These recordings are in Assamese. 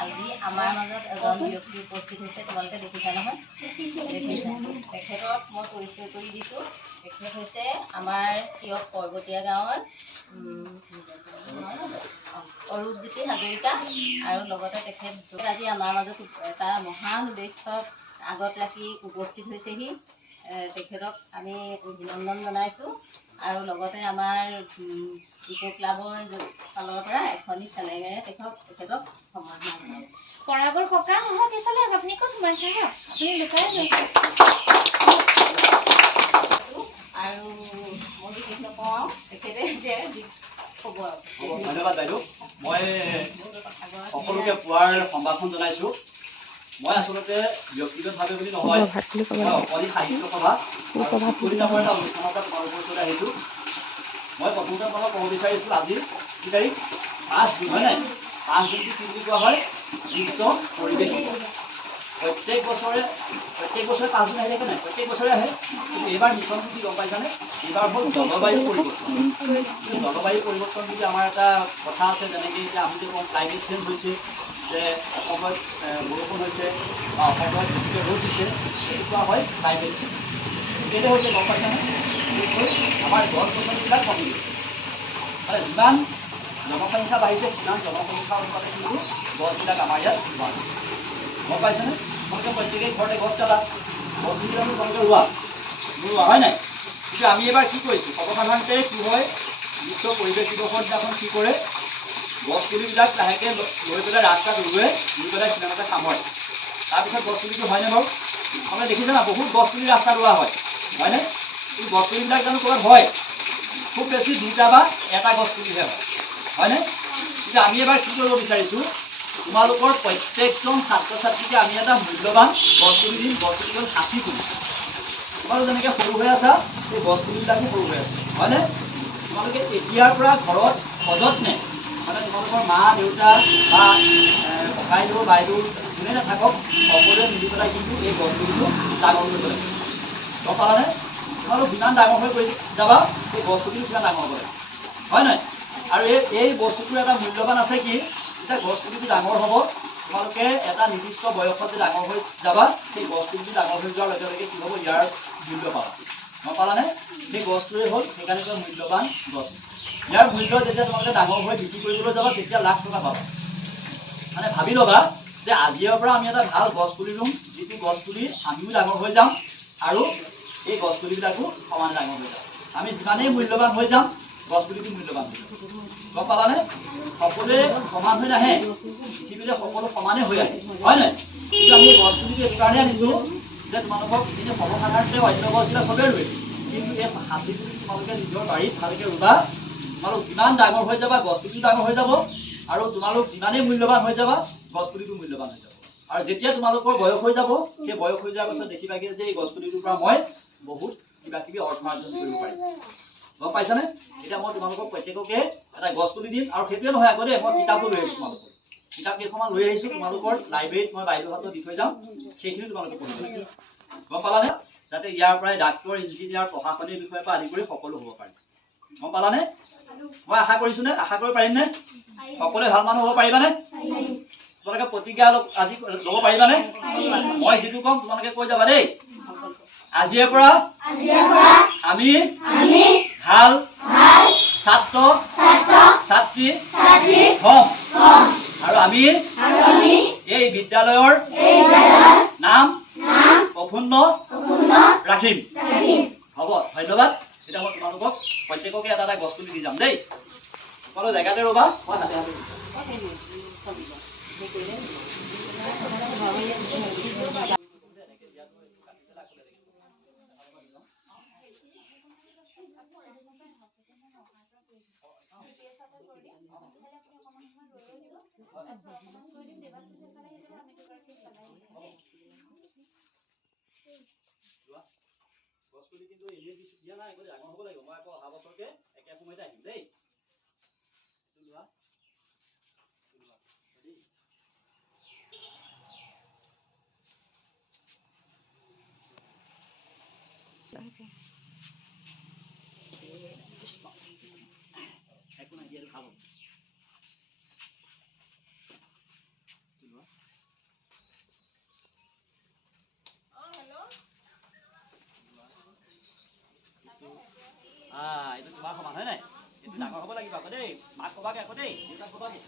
আজি আমাৰ মাজত এজন ব্যক্তি উপস্থিত হৈছে, তোমালোকে দেখিছা নহয়? দেখিছা। তেখেতক মই পৰিচয় কৰি দিছোঁ। তেখেত হৈছে আমাৰ তিয়ক পৰ্বতীয়া গাঁৱৰ অৰূপজ্যোতি হাজৰিকা, আৰু লগতে তেখেত আজি আমাৰ মাজত এটা মহান উদ্দেশ্যক আগত ৰাখি উপস্থিত হৈছেহি। তেখেতক আমি অভিনন্দন জনাইছোঁ, আৰু লগতে আমাৰ ইকো ক্লাবৰ ফালৰ পৰা এখনি চেলেঙেৰে তেখেতক সম্বৰ্ধনা জনাইছোঁ। পৰাগৰ ককা আহক এইফালে, আপুনি ক'ত সোমাইছে? আপুনি লুকাই গৈছে। আৰু মই বিশেষ নকওঁ, তেখেতে যে ক'ব আৰু। ধন্যবাদ বাইদেউ। মই সকলোকে পুৱাৰ সম্ভাষণ জনাইছোঁ। মই আচলতে ব্যক্তিগতভাৱে বুলি নহয়, মই অকণি সাহিত্য সভা নামৰ এটা অনুষ্ঠানৰ পৰা তোমালোকৰ ওচৰলৈ আহিছোঁ। মই প্ৰথমতে তোমালোকক ক'ব বিচাৰিছোঁ, আজি কি তাৰিখ? 5 জুন, হয় নাই? 5 জুনটো কি বুলি কোৱা হয়? বিশ্ব পৰিৱেশ দিৱস। প্ৰত্যেক বছৰে 5 জুন আহি থাকে নাই? প্ৰত্যেক বছৰে আহে। কিন্তু এইবাৰ মিছনটো কি গম পাইছানে? এইবাৰ হ'ল জলবায়ু পৰিৱৰ্তন। জলবায়ু পৰিৱৰ্তন বুলি আমাৰ এটা কথা আছে, যেনেকৈ এতিয়া আমি যে কওঁ ক্লাইমেট চেঞ্জ হৈছে, যে অসমত বৰষুণ হৈছে বা অসমত বেছিকৈ ৰ'দ দিছে, সেইটো কোৱা হয় ক্লাইমেট চেঞ্জ। কেলে হৈছে গম পাইছানে? আমাৰ গছ গছনিবিলাক কমি গৈছে। মানে যিমান জনসংখ্যা বাঢ়িছে, সিমান জনসংখ্যা অনুপাতে কিন্তু গছবিলাক আমাৰ ইয়াত ৰোৱা হৈছে। গম পাইছেনে? তোমালোকে প্ৰত্যেকেই ঘৰতে গছ কাটা, গছবিলাক তোমালোকে ৰোৱা নোৰোৱা, হয় নাই? কিন্তু আমি এবাৰ কি কৰিছোঁ, সৰ্বসাধাৰণতে কি হয়, বিশ্ব পৰিৱেশ দিৱসৰ দিনাখন কি কৰে, গছ পুলিবিলাক লাহেকৈ লৈ পেলাই ৰাস্তাত ৰুৱে, ৰুই পেলাই সিমানতে সামৰে। তাৰপিছত গছ পুলিটো হয়নে বাৰু? আপোনালোকে দেখিছে না, বহুত গছ পুলি ৰাস্তাত ৰোৱা হয়, হয়নে? কিন্তু গছ পুলিবিলাক জানো ক'ৰবাত হয়? খুব বেছি 2টা বা 1টা গছ পুলিহে হয়, হয়নে? কিন্তু আমি এবাৰ কি কৰিব বিচাৰিছোঁ, তোমালোকৰ প্ৰত্যেকজন ছাত্ৰ ছাত্ৰীকে আমি এটা মূল্যৱান গছ পুলি দিম, গছ পুলিজন সাঁচি তুলিম। তোমালোক যেনেকৈ সৰু হৈ আছা, সেই গছ পুলিবিলাকো সৰু হৈ আছে, হয়নে? তোমালোকে এতিয়াৰ পৰা ঘৰত সযত্নে, মানে তোমালোকৰ মা দেউতা বা ককাইদেউ বাইদেউ যোনে নাথাকক, সকলোৱে মিলি পেলাই কিন্তু এই গছ পুলিটো ডাঙৰ কৰিব লাগিব। গম পালানে? তোমালোক যিমান ডাঙৰ হৈ গৈ যাবা, সেই গছ পুলিটো কিমান ডাঙৰ হ'ব লাগিব, হয় নহয়? আৰু এই বস্তুটোৰ এটা মূল্যৱান আছে কি, যেতিয়া গছ পুলিটো ডাঙৰ হ'ব, তোমালোকে এটা নিৰ্দিষ্ট বয়সত যে ডাঙৰ হৈ যাবা, সেই গছ পুলিটো ডাঙৰ হৈ যোৱাৰ লগে লগে কি হ'ব, ইয়াৰ মূল্য পাবা। গম পালানে? সেই গছটোৱে হ'ল সেইকাৰণে মূল্যৱান গছ। ইয়াৰ মূল্য যেতিয়া তোমালোকে ডাঙৰ হৈ বিক্ৰী কৰিবলৈ যাবা, তেতিয়া লাখ টকা পাবা। মানে ভাবি ল'বা যে আজিৰ পৰা আমি এটা ভাল গছ পুলি ৰুম, যিটো গছ পুলি আমিও ডাঙৰ হৈ যাম, আৰু এই গছ পুলিবিলাকো সমানে ডাঙৰ হৈ যাম। আমি যিমানেই মূল্যৱান হৈ যাম, গছ পুলিটো মূল্যৱান হৈ যাব। গম পালানে? সকলোৱে সমান হৈ নাহে, পৃথিৱীতে সকলো সমানে হৈ আহে, হয় নহয়? কিন্তু আমি গছ পুলিটো এইটো কাৰণে আনিছোঁ যে তোমালোকক এতিয়া সৰ্বসাধাৰণতে অন্য গছবিলাক চবেই ৰুৱে, কিন্তু এই সাঁচি পুলি তোমালোকে নিজৰ বাৰীত ভালকৈ ৰুবা। তোমালোক যিমান ডাঙৰ হৈ যাবা, গছ পুলিটো ডাঙৰ হৈ যাব, আৰু তোমালোক যিমানেই মূল্যৱান হৈ যাবা, গছ পুলিটো মূল্যৱান হৈ যাব। আৰু যেতিয়া তোমালোকৰ বয়স হৈ যাব, সেই বয়স হৈ যোৱাৰ পাছত দেখিবাগে যে এই গছ পুলিটোৰ পৰা মই বহুত কিবা কিবি অৰ্থ অৰ্জন কৰিব পাৰিম। গম পাইছানে? এতিয়া মই তোমালোকক প্ৰত্যেককে এটা গছ পুলি দিম, আৰু সেইটোৱে নহয় আকৌ দেই, মই কিতাপো লৈ আহিছোঁ তোমালোকক। কিতাপ কেইখনমান লৈ আহিছোঁ তোমালোকৰ লাইব্ৰেৰীত মই বাইদেউহাতত দি থৈ যাম সেইখিনি তোমালোকে পঢ়িব লাগিব গম পালানে যাতে ইয়াৰ পৰাই ডাক্তৰ ইঞ্জিনিয়াৰ প্ৰশাসনিক বিষয়ৰ পৰা আদি কৰি সকলো হ'ব পাৰে গম পালানে মই আশা কৰিছোঁ নে আশা কৰিব পাৰিম নে সকলোৱে ভাল মানুহ হ'ব পাৰিবানে তোমালোকে প্ৰতিজ্ঞা আজি ল'ব পাৰিবানে মই যিটো ক'ম তোমালোকে কৈ যাবা দেই আজিৰ পৰা আমি ভাল ছাত্ৰ ছাত্ৰী হ'ম আৰু আমি এই বিদ্যালয়ৰ নাম প্ৰফুল্ল ৰাখিম হ'ব ধন্যবাদ এতিয়া মই তোমালোকক প্ৰত্যেককে এটা এটা গছ পুলি দি যাম দেই সকলো জেগাতে ৰ'বা মই হাতে হাতে গছপুলি কিন্তু এনেই দিয়া নাই আকৌ ডাঙৰ হ'ব লাগিব মই আকৌ অহা বছৰকে একে সময়তে আহিম দেই লোৱা একো নাই দিয়া ভাল হ'ব এইটো তোমাৰ সমান হয় নাই এইটো ডাঙৰ হ'ব লাগিব আকৌ দেই মাক ক'বাগে আকৌ দেই দেউতাক ক'বাগে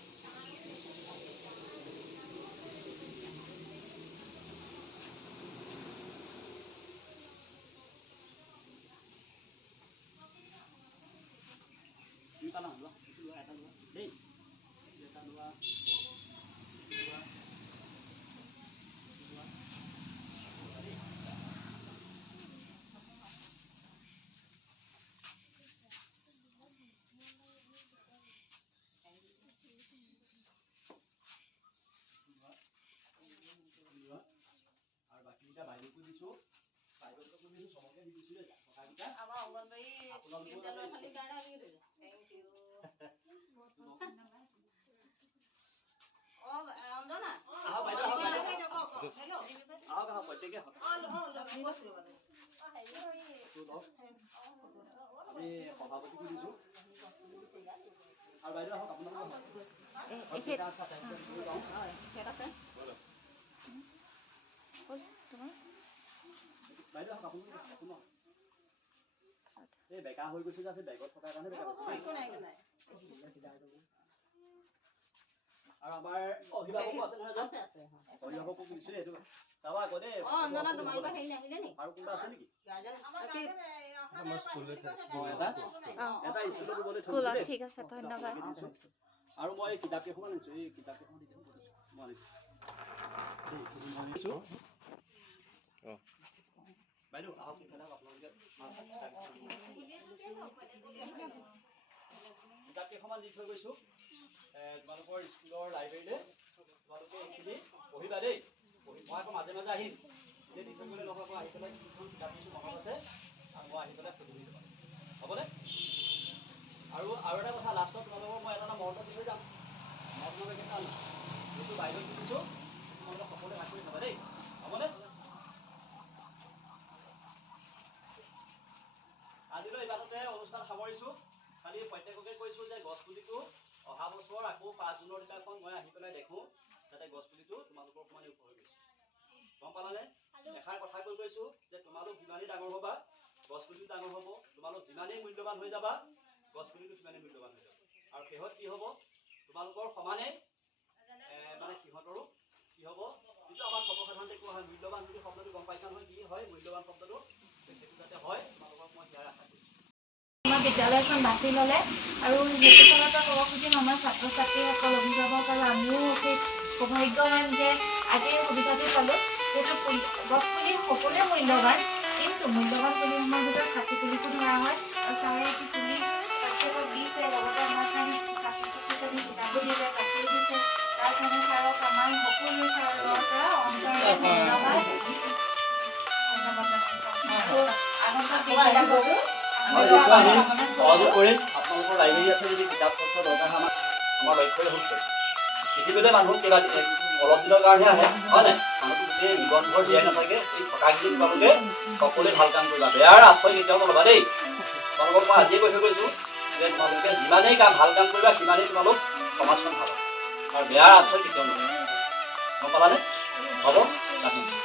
দুইটা না লোৱা এইটো লোৱা এটা লোৱা দেই এটা লোৱা আৰু বাকীকেইটা বাইদেউকো দিছোঁ বাইদেউকো দিছোঁ চবকে দি দিছোঁ দেই টকাকেইটা আমাৰ অংগনবাড়ী বিদ্যালয়ৰ খালীৰ কাৰণে আমি লৈ যাম থেংক ইউ অঞ্জনা আহক বাইদেউ আহক প্ৰত্যেকে আমি সভাপতিকো দিছোঁ আৰু বাইদেউ আহক আপোনালোক বাইদেউ আহক আপোনালোক এই বেকা হৈ গৈছে যে আছে বেগত থকাৰ কাৰণে বেকা আৰু আমাৰ অভিভাৱকো আছে নহয় অভিভাৱকো দিছোঁ এইটো চাবা আকৌ দেই আৰু কোনোবা আছে নেকি এটা স্কুলত ৰুবলৈ থৈছোঁ ঠিক আছে ধন্যবাদ আৰু মই কিতাপ কেইখনমান আনিছোঁ এই কিতাপ কেইখন মই আনিছোঁ বাইদেউ আহক ইফালে আপোনালোকে কিতাপ কেইখনমান দি থৈ গৈছোঁ তোমালোকৰ স্কুলৰ লাইব্ৰেৰীলৈ তোমালোকে এইখিনি পঢ়িবা দেই মই আকৌ মাজে মাজে আহিম এতিয়া দি থৈ গ'লে নহ'ব আহি পেলাই কিখন কিতাপ দিছোঁ মনত আছে আৰু মই আহি পেলাই সুধি দিম হ'বনে আৰু এটা কথা লাষ্টত তোমালোকৰ মই এটা মহত্ব দি থৈ যাম তোমালোকে ভাল যিটো বাইদেউ দিছোঁ তোমালোকে সকলোৱে ভাগ কৰি খাবা দেই হ'বনে আজিলৈ ইমানতে অনুষ্ঠান সামৰিছোঁ খালি প্ৰত্যেককে কৈছোঁ যে গছপুলিটো অহা বছৰ আকৌ 5 জুনৰ দিনাখন মই আহি পেলাই দেখোঁ যাতে গছপুলিটো তোমালোকৰ সমানে ওখ হৈ গৈছে গম পালানে এষাৰ কথা কৈ কৈছোঁ যে তোমালোক যিমানেই ডাঙৰ হ'বা গছপুলিটো ডাঙৰ হ'ব তোমালোক যিমানেই মূল্যৱান হৈ যাবা গছপুলিটো সিমানেই মূল্যৱান হৈ যাব আৰু শেহত কি হ'ব তোমালোকৰ সমানে মানে সিহঁতৰো কি হ'ব যিটো আমাৰ সৰ্বসাধাৰণতে কোৱা হয় মূল্যৱান বুলি শব্দটো গম পাইছা নহয় কি হয় মূল্যৱান শব্দটো সেইটো যাতে হয় তোমালোকক মই ইয়াৰ আশা কৰিছোঁ আমাৰ বিদ্যালয়খন বাছি ল'লে আৰু সেইটো ফালৰ পৰা ক'ব খুজিম আমাৰ ছাত্ৰ ছাত্ৰীসকল অভিভাৱক আৰু আমিও সেই সৌভাগ্যৱান যে আজি এই সুবিধাটো পালোঁ যিহেতু গছপুলি সকলোৱে মূল্যৱান কিন্তু মূল্যৱান পুলিসমূহৰ ভিতৰত সাঁচি পুলিটো ধৰা হয় আৰু ছাৰে এটি পুলি ছাত্ৰীসকলক দিছে লগতে আমাৰ কাৰণে ছাত্ৰ ছাত্ৰীজনী কিতাপো দিছে গাখীৰ দিছে তাৰ কাৰণে ছাৰক আমাৰ সকলোৱে ছাৰৰ পৰা অন্তৰেৰে ধন্যবাদ সহযোগ কৰিম আপোনালোকৰ লাইব্ৰেৰী আছে যদি কিতাপ পত্ৰ দৰকাৰ হয় আমাৰ লক্ষ্যই হ'ল পৃথিৱীলৈ মানুহ কেইবা অলপ দিনৰ কাৰণে আহে হয় নাই মানুহটো গোটেই জীৱনভৰ জীয়াই নাথাকে এই থকাখিনি তোমালোকে সকলোৱে ভাল কাম কৰিবা বেয়াৰ আশ্ৰয় কেতিয়াও নল'বা দেই তোমালোকক মই আজিয়ে কৈ থৈ গৈছোঁ যে তোমালোকে যিমানেই ভাল কাম কৰিবা সিমানেই তোমালোক সমাজখন ভাল হ'ব আৰু বেয়াৰ আশ্ৰয় কেতিয়াও নল'বা গম পালানে হ'ব ৰাখিম